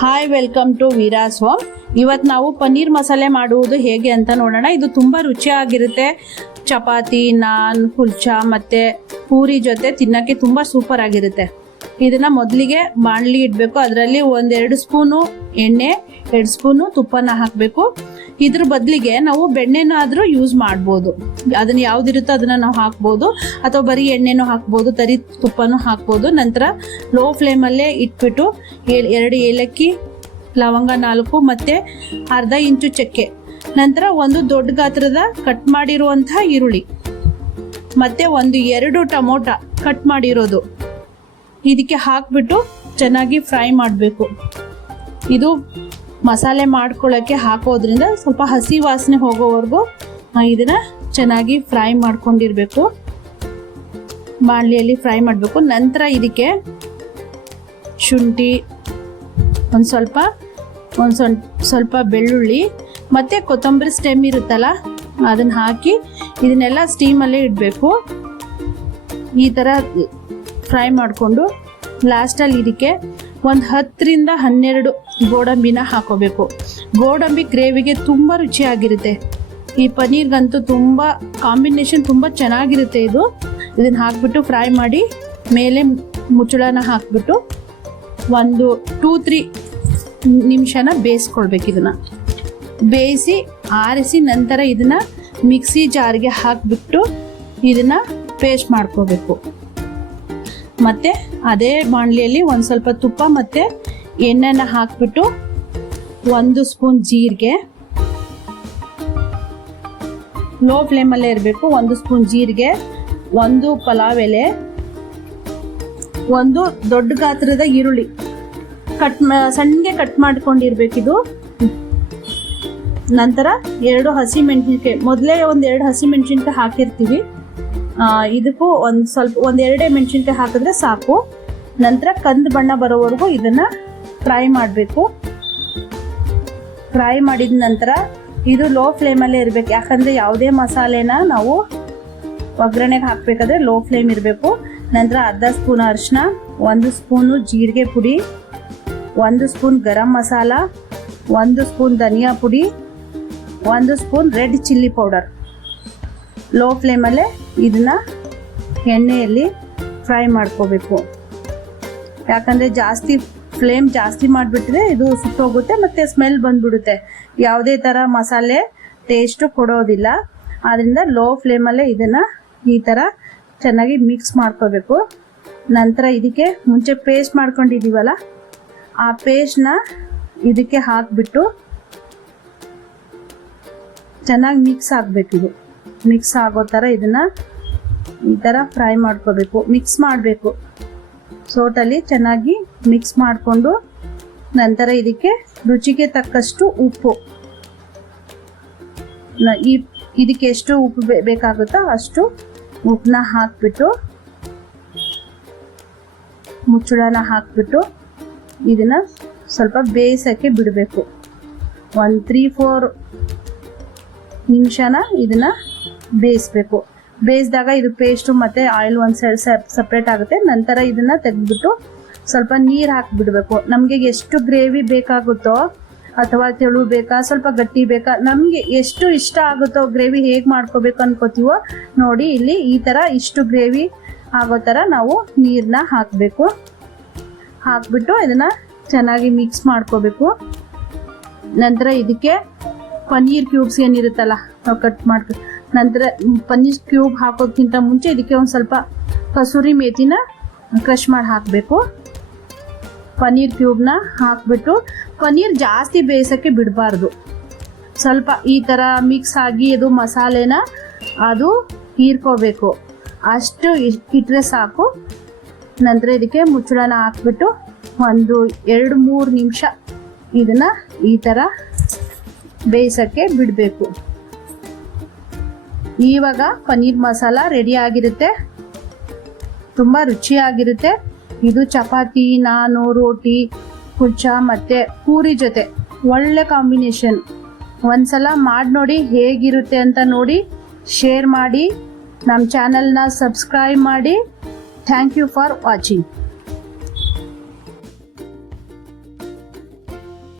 Hi, welcome to Veera's home. ಇವತ್ತು ನಾವು ಪನ್ನೀರ್ ಮಸಾಲೆ ಮಾಡುವುದು ಹೇಗೆ ಅಂತ ನೋಡೋಣ. ಇದು ತುಂಬ ರುಚಿಯಾಗಿರುತ್ತೆ. ಚಪಾತಿ, ನಾನ್, ಕುಲ್ಚಾ ಮತ್ತು ಪೂರಿ ಜೊತೆ ತಿನ್ನೋಕ್ಕೆ ತುಂಬ ಸೂಪರ್ ಆಗಿರುತ್ತೆ. ಇದನ್ನು ಮೊದಲಿಗೆ ಬಾಣಲಿ ಇಡಬೇಕು. ಅದರಲ್ಲಿ 1-2 ಸ್ಪೂನು ಎಣ್ಣೆ, 2 ಸ್ಪೂನು ತುಪ್ಪನ ಹಾಕಬೇಕು. ಇದ್ರ ಬದಲಿಗೆ ನಾವು ಬೆಣ್ಣೆನಾದರೂ ಯೂಸ್ ಮಾಡ್ಬೋದು. ಅದನ್ನು ಯಾವುದಿರುತ್ತೋ ಅದನ್ನು ನಾವು ಹಾಕ್ಬೋದು, ಅಥವಾ ಬರೀ ಎಣ್ಣೆನೂ ಹಾಕ್ಬೋದು, ತರಿ ತುಪ್ಪನೂ ಹಾಕ್ಬೋದು. ನಂತರ ಲೋ ಫ್ಲೇಮಲ್ಲೇ ಇಟ್ಬಿಟ್ಟು 2 ಏಲಕ್ಕಿ, ಲವಂಗ 4 ಮತ್ತು ಅರ್ಧ ಇಂಚು ಚಕ್ಕೆ, ನಂತರ ಒಂದು ದೊಡ್ಡ ಗಾತ್ರದ ಕಟ್ ಮಾಡಿರುವಂಥ ಈರುಳ್ಳಿ ಮತ್ತು 1-2 ಟೊಮೊಟೊ ಕಟ್ ಮಾಡಿರೋದು ಇದಕ್ಕೆ ಹಾಕ್ಬಿಟ್ಟು ಚೆನ್ನಾಗಿ ಫ್ರೈ ಮಾಡಬೇಕು. ಇದು ಮಸಾಲೆ ಮಾಡ್ಕೊಳ್ಳೋಕ್ಕೆ ಹಾಕೋದ್ರಿಂದ ಸ್ವಲ್ಪ ಹಸಿ ವಾಸನೆ ಹೋಗೋವರೆಗೂ ಇದನ್ನು ಚೆನ್ನಾಗಿ ಫ್ರೈ ಮಾಡ್ಕೊಂಡಿರಬೇಕು. ಬಾಣಲಿಯಲ್ಲಿ ಫ್ರೈ ಮಾಡಬೇಕು. ನಂತರ ಇದಕ್ಕೆ ಶುಂಠಿ, ಒಂದು ಸ್ವಲ್ಪ ಬೆಳ್ಳುಳ್ಳಿ ಮತ್ತು ಕೊತ್ತಂಬರಿ ಸ್ಟೆಮ್ ಇರುತ್ತಲ್ಲ ಅದನ್ನು ಹಾಕಿ ಇದನ್ನೆಲ್ಲ ಸ್ಟೀಮಲ್ಲೇ ಇಡಬೇಕು. ಈ ಥರ ಫ್ರೈ ಮಾಡಿಕೊಂಡು ಲಾಸ್ಟಲ್ಲಿ ಇದಕ್ಕೆ 10-12 ಗೋಡಂಬಿನ ಹಾಕೋಬೇಕು. ಗೋಡಂಬಿ ಗ್ರೇವಿಗೆ ತುಂಬ ರುಚಿಯಾಗಿರುತ್ತೆ. ಈ ಪನ್ನೀರ್ಗಂತೂ ತುಂಬ ಕಾಂಬಿನೇಷನ್ ತುಂಬ ಚೆನ್ನಾಗಿರುತ್ತೆ. ಇದನ್ನು ಹಾಕ್ಬಿಟ್ಟು ಫ್ರೈ ಮಾಡಿ ಮೇಲೆ ಮುಚ್ಚಳನ ಹಾಕ್ಬಿಟ್ಟು 1-2-3 ನಿಮಿಷನ ಬೇಯಿಸ್ಕೊಳ್ಬೇಕು. ಇದನ್ನು ಬೇಯಿಸಿ ಆರಿಸಿ ನಂತರ ಇದನ್ನು ಮಿಕ್ಸಿ ಜಾರ್ಗೆ ಹಾಕಿಬಿಟ್ಟು ಇದನ್ನು ಪೇಸ್ಟ್ ಮಾಡ್ಕೋಬೇಕು. ಮತ್ತು ಅದೇ ಬಾಣಲಿಯಲ್ಲಿ ಒಂದು ಸ್ವಲ್ಪ ತುಪ್ಪ ಮತ್ತು ಎಣ್ಣೆನ ಹಾಕಿಬಿಟ್ಟು 1 ಸ್ಪೂನ್ ಜೀರಿಗೆ, ಲೋ ಫ್ಲೇಮಲ್ಲೇ ಇರಬೇಕು. 1 ಸ್ಪೂನ್ ಜೀರಿಗೆ, 1 ಪಲಾವ್ ಎಲೆ, 1 ದೊಡ್ಡ ಗಾತ್ರದ ಈರುಳ್ಳಿ ಸಣ್ಣಗೆ ಕಟ್ ಮಾಡ್ಕೊಂಡಿರ್ಬೇಕಿದು. ನಂತರ 2 ಹಸಿಮೆಣಸಿನ್ಕಾಯಿ, ಮೊದಲೇ 2 ಹಸಿಮೆಣಸಿನ್ಕಾಯಿ ಹಾಕಿರ್ತೀವಿ. ಇದಕ್ಕೂ 1-2 ಮೆಣಸಿನ್ಕಾಯಿ ಹಾಕಿದ್ರೆ ಸಾಕು. ನಂತರ ಕಂದು ಬಣ್ಣ ಬರೋವರೆಗೂ ಇದನ್ನು ಫ್ರೈ ಮಾಡಬೇಕು. ಫ್ರೈ ಮಾಡಿದ ನಂತರ ಇದು ಲೋ ಫ್ಲೇಮಲ್ಲೇ ಇರಬೇಕು. ಯಾಕಂದರೆ ಯಾವುದೇ ಮಸಾಲೆನ ನಾವು ಒಗ್ಗರಣೆಗೆ ಹಾಕಬೇಕಾದ್ರೆ ಲೋ ಫ್ಲೇಮ್ ಇರಬೇಕು. ನಂತರ ಅರ್ಧ ಸ್ಪೂನ್ ಅರಿಶಿನ, 1 ಸ್ಪೂನು ಜೀರಿಗೆ ಪುಡಿ, 1 ಸ್ಪೂನ್ ಗರಂ ಮಸಾಲ, 1 ಸ್ಪೂನ್ ಧನಿಯಾ ಪುಡಿ, 1 spoon red chilli powder. Low ಫ್ಲೇಮಲ್ಲೇ ಇದನ್ನು ಎಣ್ಣೆಯಲ್ಲಿ ಫ್ರೈ ಮಾಡ್ಕೋಬೇಕು. ಯಾಕಂದರೆ ಫ್ಲೇಮ್ ಜಾಸ್ತಿ ಮಾಡಿಬಿಟ್ರೆ ಇದು ಸುಟ್ಟೋಗುತ್ತೆ ಮತ್ತು ಸ್ಮೆಲ್ ಬಂದ್ಬಿಡುತ್ತೆ. ಯಾವುದೇ ಥರ ಮಸಾಲೆ ಟೇಸ್ಟು ಕೊಡೋದಿಲ್ಲ. ಆದ್ದರಿಂದ ಲೋ ಫ್ಲೇಮಲ್ಲೇ ಇದನ್ನು ಈ ಥರ ಚೆನ್ನಾಗಿ ಮಿಕ್ಸ್ ಮಾಡ್ಕೋಬೇಕು. ನಂತರ ಇದಕ್ಕೆ ಮುಂಚೆ ಪೇಸ್ಟ್ ಮಾಡ್ಕೊಂಡಿದ್ದೀವಲ್ಲ ಆ ಪೇಸ್ಟ್ನ ಇದಕ್ಕೆ ಹಾಕಿಬಿಟ್ಟು ಚೆನ್ನಾಗಿ ಮಿಕ್ಸ್ ಆಗಬೇಕು. ಇದು ಮಿಕ್ಸ್ ಆಗೋ ಥರ ಇದನ್ನು ಈ ಥರ ಫ್ರೈ ಮಾಡ್ಕೋಬೇಕು. ಮಿಕ್ಸ್ ಮಾಡಬೇಕು. ಸೋಟಲ್ಲಿ ಚೆನ್ನಾಗಿ ಮಿಕ್ಸ್ ಮಾಡಿಕೊಂಡು ನಂತರ ಇದಕ್ಕೆ ರುಚಿಗೆ ತಕ್ಕಷ್ಟು ಉಪ್ಪು, ಇದಕ್ಕೆ ಎಷ್ಟು ಉಪ್ಪು ಬೇಕಾಗುತ್ತೋ ಅಷ್ಟು ಉಪ್ಪನ್ನ ಹಾಕಿಬಿಟ್ಟು ಮುಚ್ಚಳನ ಹಾಕಿಬಿಟ್ಟು ಇದನ್ನು ಸ್ವಲ್ಪ ಬೇಯಿಸೋಕ್ಕೆ ಬಿಡಬೇಕು. 3-4 ನಿಮಿಷನ ಇದನ್ನು ಬೇಯಿಸ್ಬೇಕು. ಬೇಯಿಸಿದಾಗ ಇದು ಪೇಸ್ಟು ಮತ್ತು ಆಯಿಲ್ ಒಂದು ಸೈಡ್ ಸಪ್ರೇಟ್ ಆಗುತ್ತೆ. ನಂತರ ಇದನ್ನು ತೆಗೆದ್ಬಿಟ್ಟು ಸ್ವಲ್ಪ ನೀರು ಹಾಕಿಬಿಡಬೇಕು. ನಮಗೆ ಎಷ್ಟು ಗ್ರೇವಿ ಬೇಕಾಗುತ್ತೋ, ಅಥವಾ ತೆಳು ಬೇಕಾ, ಸ್ವಲ್ಪ ಗಟ್ಟಿ ಬೇಕಾ, ನಮಗೆ ಎಷ್ಟು ಇಷ್ಟ ಆಗುತ್ತೋ ಗ್ರೇವಿ ಹೇಗೆ ಮಾಡ್ಕೋಬೇಕು ಅನ್ಕೋತೀವೋ ನೋಡಿ. ಇಲ್ಲಿ ಈ ಥರ ಇಷ್ಟು ಗ್ರೇವಿ ಆಗೋ ಥರ ನಾವು ನೀರನ್ನ ಹಾಕಬೇಕು. ಹಾಕಿಬಿಟ್ಟು ಇದನ್ನು ಚೆನ್ನಾಗಿ ಮಿಕ್ಸ್ ಮಾಡ್ಕೋಬೇಕು. ನಂತರ ಇದಕ್ಕೆ ಪನ್ನೀರ್ ಕ್ಯೂಬ್ಸ್ ಏನಿರುತ್ತಲ್ಲ ನಾವು ಕಟ್ ಮಾಡ್ಕೊ, ನಂತರ ಪನ್ನೀರ್ ಕ್ಯೂಬ್ ಹಾಕೋದಕ್ಕಿಂತ ಮುಂಚೆ ಇದಕ್ಕೆ ಒಂದು ಸ್ವಲ್ಪ ಕಸೂರಿ ಮೇಥಿನ ಕ್ರಷ್ ಮಾಡಿ ಹಾಕಬೇಕು. ಪನ್ನೀರ್ ಕ್ಯೂಬ್ನ ಹಾಕಿಬಿಟ್ಟು ಪನ್ನೀರ್ ಜಾಸ್ತಿ ಬೇಯಿಸೋಕ್ಕೆ ಬಿಡಬಾರ್ದು. ಸ್ವಲ್ಪ ಈ ಥರ ಮಿಕ್ಸ್ ಆಗಿ ಅದು ಮಸಾಲೆನ ಅದು ಹೀರ್ಕೋಬೇಕು. ಅಷ್ಟು ಇಟ್ಟರೆ ಸಾಕು. ನಂತರ ಇದಕ್ಕೆ ಮುಚ್ಚಳನ ಹಾಕ್ಬಿಟ್ಟು 1-2-3 ನಿಮಿಷ ಇದನ್ನು ಈ ಥರ ಬೇಯಿಸೋಕ್ಕೆ ಬಿಡಬೇಕು. ಇವಾಗ ಪನ್ನೀರ್ ಮಸಾಲ ರೆಡಿ ಆಗಿರುತ್ತೆ. ತುಂಬ ರುಚಿಯಾಗಿರುತ್ತೆ. ಇದು ಚಪಾತಿ, ನಾನು, ರೋಟಿ, ಕುಲ್ಚಾ ಮತ್ತು ಪೂರಿ ಜೊತೆ ಒಳ್ಳೆ ಕಾಂಬಿನೇಷನ್. ಒಂದ್ಸಲ ಮಾಡಿ ನೋಡಿ, ಹೇಗಿರುತ್ತೆ ಅಂತ ನೋಡಿ, ಶೇರ್ ಮಾಡಿ, ನಮ್ಮ ಚಾನಲ್ನ ಸಬ್ಸ್ಕ್ರೈಬ್ ಮಾಡಿ. Thank you for watching.